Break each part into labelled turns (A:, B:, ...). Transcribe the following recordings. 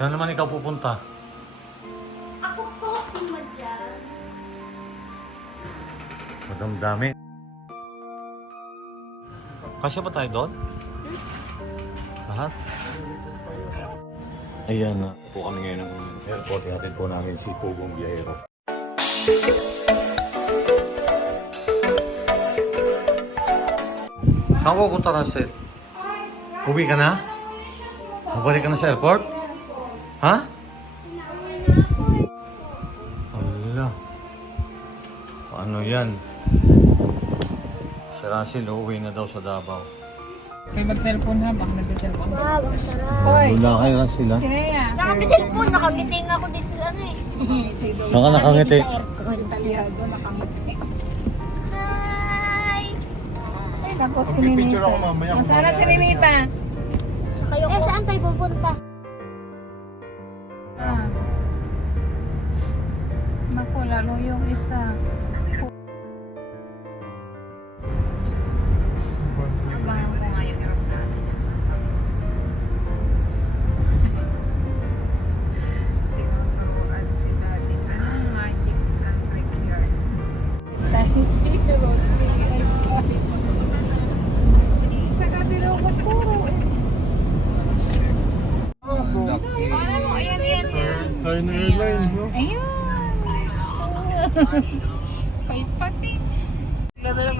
A: Saan naman ikaw pupunta?
B: Ako to si Madyan.
A: Madam-dami. Kasya ba tayo doon? Lahat? Ayan na. Po kami ngayon ng airport. Ihatid po namin si Pugong Biyahero. Saan ko pupunta Russell? Uwi ka na? Mabalik ka na sa airport? Ha? Ala. Ano yan? Si Russell uuwi na daw sa Davao.
C: May mag-cellphone ha, baka nag-cellphone.
B: Wow, ang sarap.
C: Hoy,
A: Wala kay Russell ha?
C: Sineya.
B: Saka may cellphone, nakagiting ako dito sa ano eh.
A: Naka nakangiti.
C: Talihado, nakamati.
B: Hi!
C: Naku, si Ninita. Masana si Ninita.
B: Kayo eh, saan tayo pupunta?
C: Yung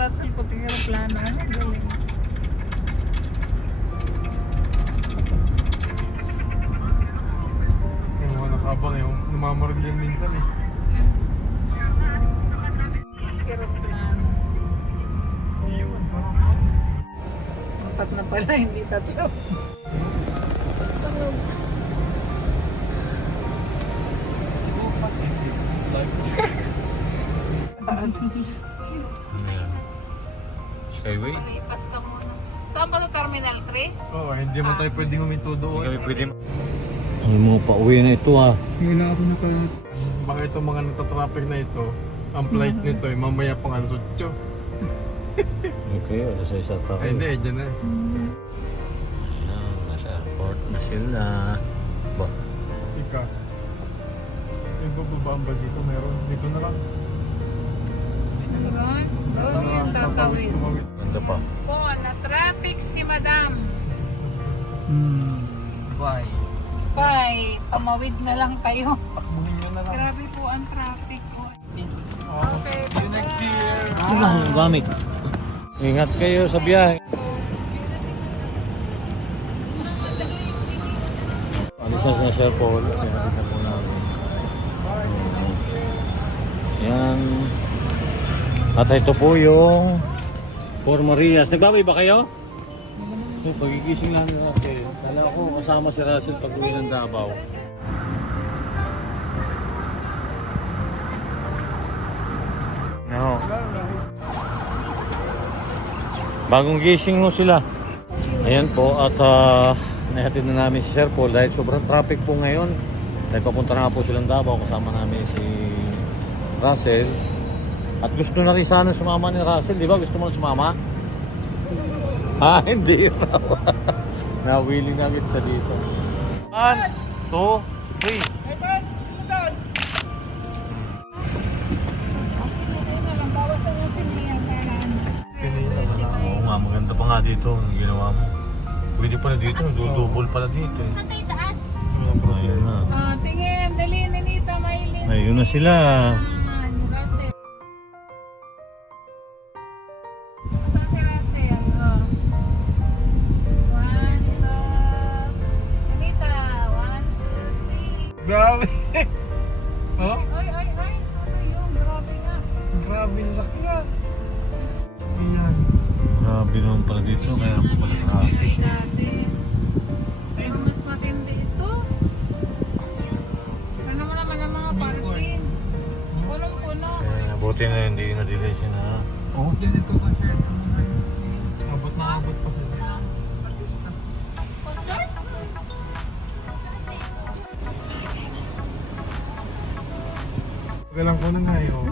C: Lang nasa puting aeroplano. Ano galing?
D: Yung mga nakabang, yung namamarag yan minsan eh.
C: Aeroplano.
D: Yun, sarap.
C: Apat na pala, hindi tatlo. Saan ba ito? Terminal 3?
D: oh, hindi mo tayo pwedeng huminto
A: Hindi
D: doon.
A: kami pwede. Ano mo pa uwi na ito ah.
D: Ngayon na ako naka... Baka itong mga natatraffic na ito, ang flight nito eh, mamaya pang alas 8.
A: Okay, wala sa isa tao.
D: Ay, hindi, dyan na.
A: Ayan, nasa airport na sila. Ba?
D: Ika. Yung bababaan ba dito? Meron. Dito na lang. Dito
C: Doon
D: na
C: yung
D: tumawid.
A: Ganda pa.
C: Po, na-traffic si Madam.
D: Hmm. Bye.
C: Bye. Pamawid na lang kayo.
D: Takbuhin nyo na lang.
C: Grabe po ang traffic. Oh. Okay,
D: See you next year.
A: Ang gamit? Ingat kayo sa biyahe. Alis na sa Sir Paul. Po namin. Yan. At ito po yung Four Marias. Nagbabay ba kayo? So, pagigising lang nila kasi. Kala ko kasama si Russell pag uwi ng Davao. No. Bagong gising mo sila. Ayan po at uh, nahatid na namin si Sir Paul dahil sobrang traffic po ngayon. Dahil papunta na po silang Davao kasama namin si Russell. At gusto na rin sana sumama ni Russell, di ba? Gusto mo na sumama? Ah, hindi raw. Nawilling na agad siya dito. One, two, three. Nga, maganda pa nga dito ang ginawa mo. Pwede pala dito, dudubol pala dito eh.
B: Saan tayo taas?
A: Ayun na.
C: Ah, tingin, dali, Ninita, Maylin.
A: Ayun na sila.
C: Ah,
D: grabe yung sakyan. Ayan.
A: Grabe naman pala dito, kaya mas malaki traffic.
C: natin. Pero mas matindi ito. Ano mo naman ang mga parking? Punong-puno.
A: Eh, buti na hindi na-delay siya na.
D: Oh,
C: Ganito concert mo naman.
D: abot na abot pa sila.
C: Artista.
B: Concert?
D: Galang ko na nga yun.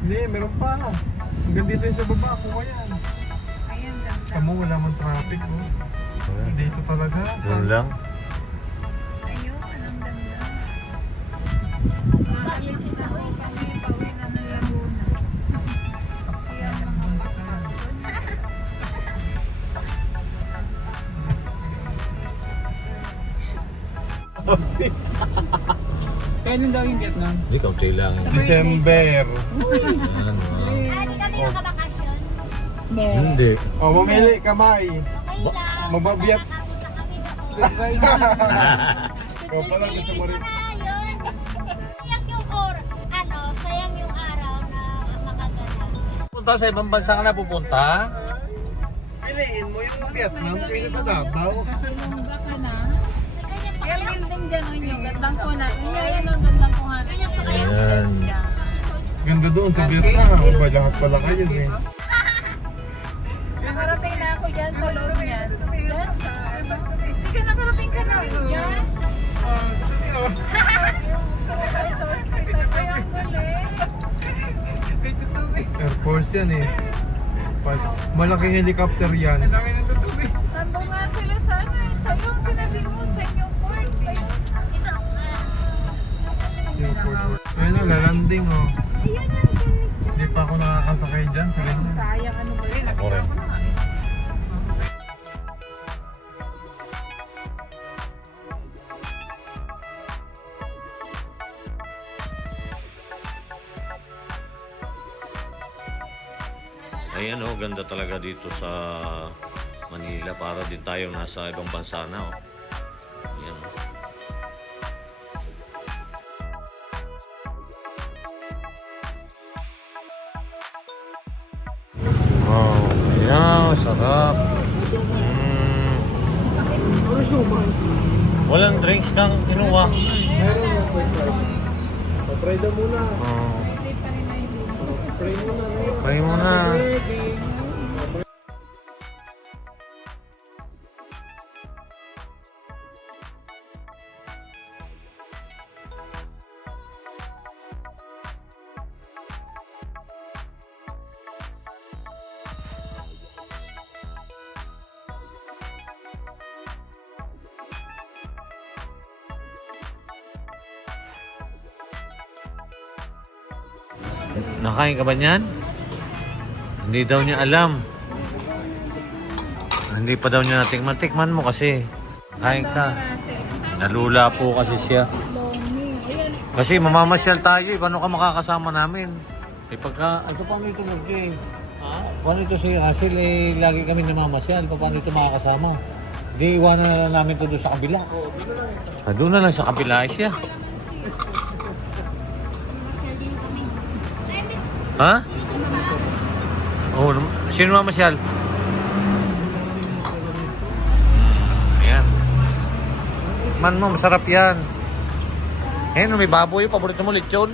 D: Hindi, meron pa. Hanggang dito yun sa baba. Kuha yan.
C: Ayan
D: Tamo, wala man traffic. Oh. Dito talaga.
A: Doon lang.
C: Ayun, ang ganda. Aalis Kailan daw yung Vietnam?
A: Hindi, kaunti lang.
D: December.
A: Yan, wow.
B: Hindi kami nakabakasyon.
A: Hindi.
D: Oh, mamili kamay.
B: Okay lang.
D: Mababiyat.
B: Nakapunta kami doon.
D: Ikaw pala gusto mo rin.
B: Ayun. Sayang yung or, ano, sayang yung araw na makagala.
A: Punta sa ibang bansa ka na pupunta?
D: Piliin mo yung Vietnam kaysa sa Davao.
C: Ilongga ka na. Yung building dyan, oh, yung gandang ko na. Yun yung yung gandang ko nga.
A: Ayan.
D: Ganda doon sa Vietnam. Ba, lahat pala kayo eh.
C: Nakarating na ako dyan sa loob niyan. Dyan sa. Hindi ka nakarating ka na dyan. Yung sa hospital pa yung galing.
D: Air Force yan eh. Malaking helicopter yan.
C: Nandun nga sila sa ano eh. Sa yung sinabi mo Yung port.
D: Ayun o, lalanding oh. Hindi pa ako nakakasakay dyan sa ganyan.
C: sayang ano ba yun.
A: Ako rin. Ayan oh, ganda talaga dito sa Manila. Para din tayo nasa ibang bansa na oh. Walang drinks kang kinuha.
D: Meron na po. Patry daw muna.
A: Oh.
D: Patry muna.
A: Pray mo na. Nakain ka ba niyan? Hindi daw niya alam. Hindi pa daw niya natikman. Tikman mo kasi. Kain ka. Nalula po kasi siya. Kasi mamamasyal tayo eh. Paano ka makakasama namin? Eh pagka, ito paano ito mag eh? Ha? Paano ito si Russell eh, lagi kami namamasyal. Paano ito makakasama? Di iwanan na lang namin ito doon sa kabila. Ah, doon na lang sa kabila eh, siya. Ha? Nam- sino mamasyal? Ayan. Man mo, masarap yan. Ayan, may baboy. Paborito mo, lechon.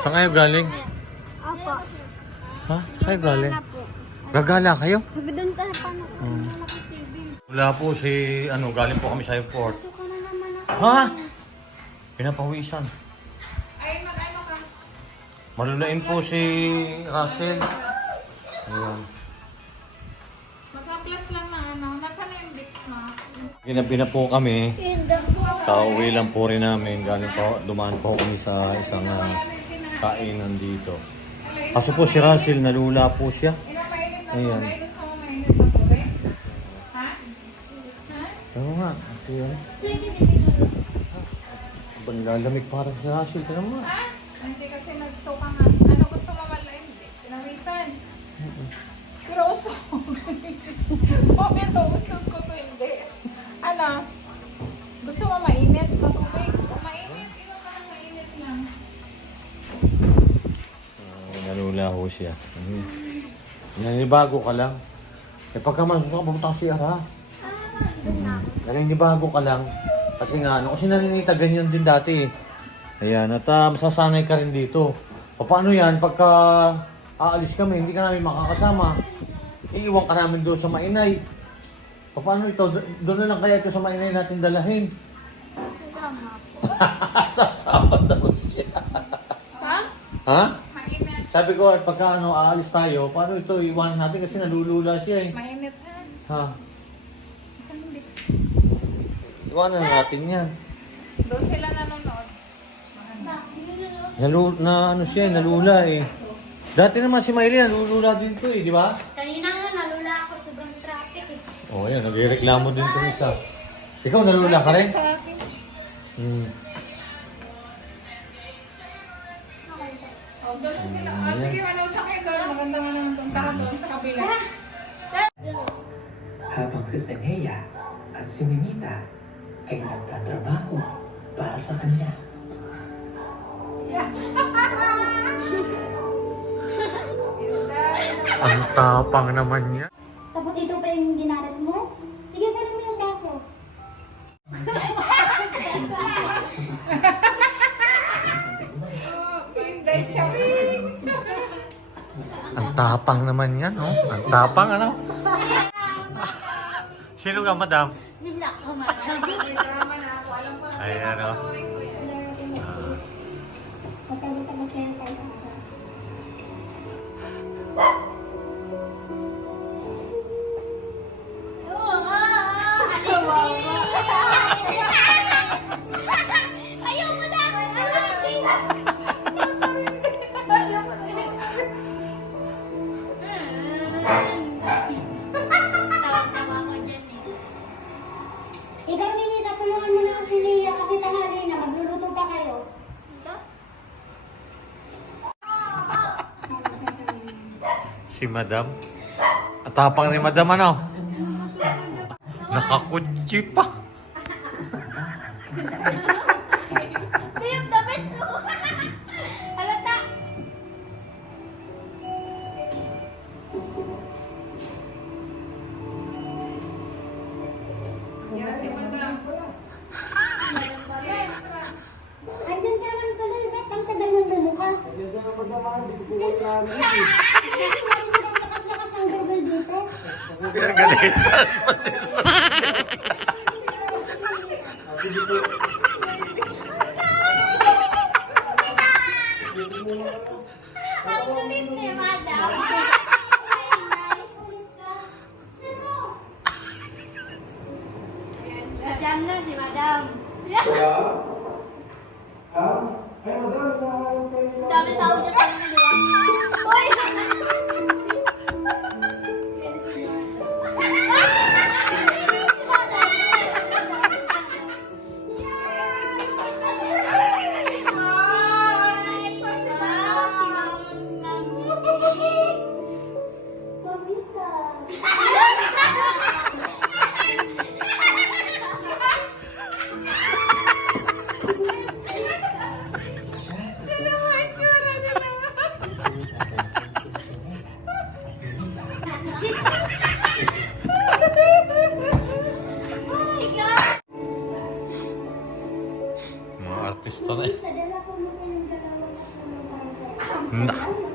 A: Saan kayo galing?
B: Opo.
A: Ha? Saan kayo galing? Gagala kayo?
B: Sabi doon tayo paano ko
A: Hmm.
B: na TV.
A: Wala po si, ano, galing po kami sa airport.
B: Suka na naman ako.
A: Ha? Pinapawisan.
C: Ay, mag-ano ka?
A: Malulain po si Russell. Ayan.
C: Mag-plus lang na ano. Nasaan na yung Bix mo?
A: Ginabi na po kami. Kauwi lang po rin namin. Galing po, dumaan po kami sa isang ah, kainan dito. Kaso po si Russell, nalula po siya. Ayan. Oo nga. Ito yun. Ba nilalamig para si Russell? Nga.
C: Ha? Hindi kasi nagsuka nga. Ano gusto mo mala? Hindi. Pinawisan. Pero usok. Momento, usok ko to hindi. Ano? Gusto mo mainit na tubig? Kung mainit, ilan ka lang mainit lang.
A: Nalula ho siya. Hmm. Naninibago ka lang. Eh pagka masusuka, pumunta ka siya ha. Hmm. Naninibago ka lang. Kasi nga, ano, kasi naninita ganyan din dati eh. Ayan, at ah, masasanay ka rin dito. O paano yan, pagka aalis kami, hindi ka namin makakasama. Iiwan ka namin doon sa mainay. Paano ito? Do- Doon na lang kaya ito sa mainay natin dalahin.
B: Susama.
A: Sasama daw siya.
C: Ha?
A: Ha? Sabi ko, at pagka ano, aalis tayo, paano ito iwanan natin kasi nalulula siya eh.
C: Mainit ha.
A: Ha?
C: Panlix.
A: Iwanan na natin yan.
C: Doon sila nanonood.
A: Nalu na ano siya, nalula eh. Dati naman si Miley nalulula din to eh, di ba?
B: Kanina nga, nalula ako. Sobrang traffic eh.
A: Oo, oh, yan. Nagreklamo din to isa. Ikaw nalula ka rin?
C: Sa akin.
A: Hmm.
E: Si Ninita ay nagtatrabaho para sa kanya.
A: Ang tapang naman niya.
B: Tapos ito pa yung dinalat mo? Sige, kunin mo yung
C: chawing!
A: Ang tapang naman yan, oh. Ang tapang, ano? Sino ka, madam? Ayan, oh.
B: Si
A: madam. Ang tapang ni madam, ano? Nakakutsi pa. ਗਲੇ artista na eh.
B: Padala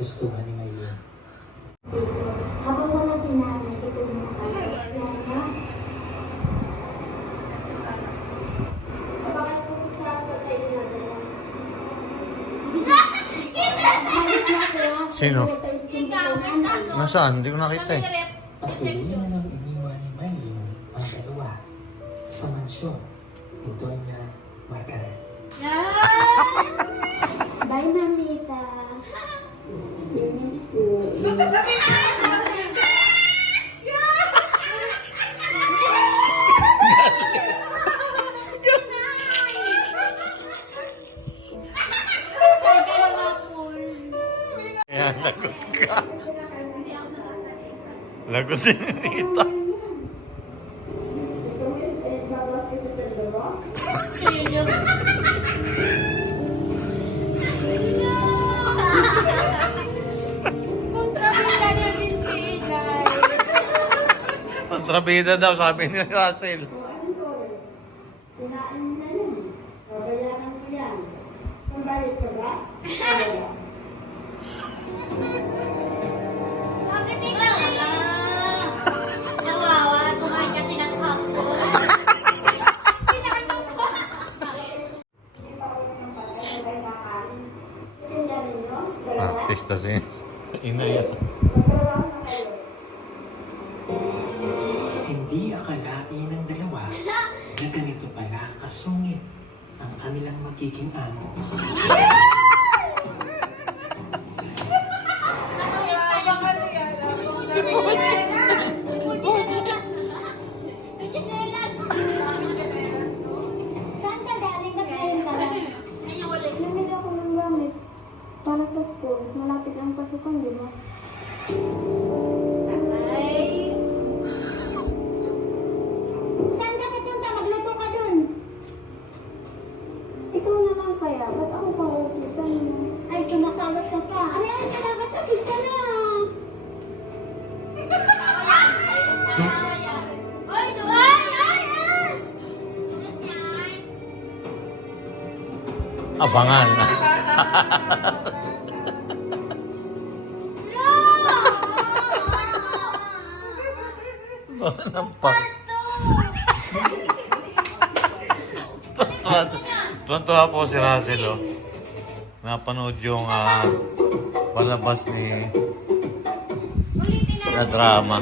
B: sa
E: kagustuhan ni Maylin.
B: Habang wala si nanay, itulong mo
A: Sino? Nasaan? Hindi ko nakita eh.
E: Patuloy na nang iniwan ni Maylin ang dalawa sa mansyon ni Doña Margaret.
B: Bye, Mamita.
A: Lagot
C: ka. Lagot din ito.
A: Kontrabida daw, sabi ni Russell.
B: Kinain na yun. Babayaran ko yan. Pambalik ka ba?
C: Bakit ikaw na?
B: Nawawa, kumain kasi ng hapon.
C: Kailangan mo pa.
A: Artista si Inay.
E: Hindi
B: geeking animals.
A: Abangan. Nampak. Tuwan-tuwa po si Russell, oh. Napanood yung ah, palabas ni na drama.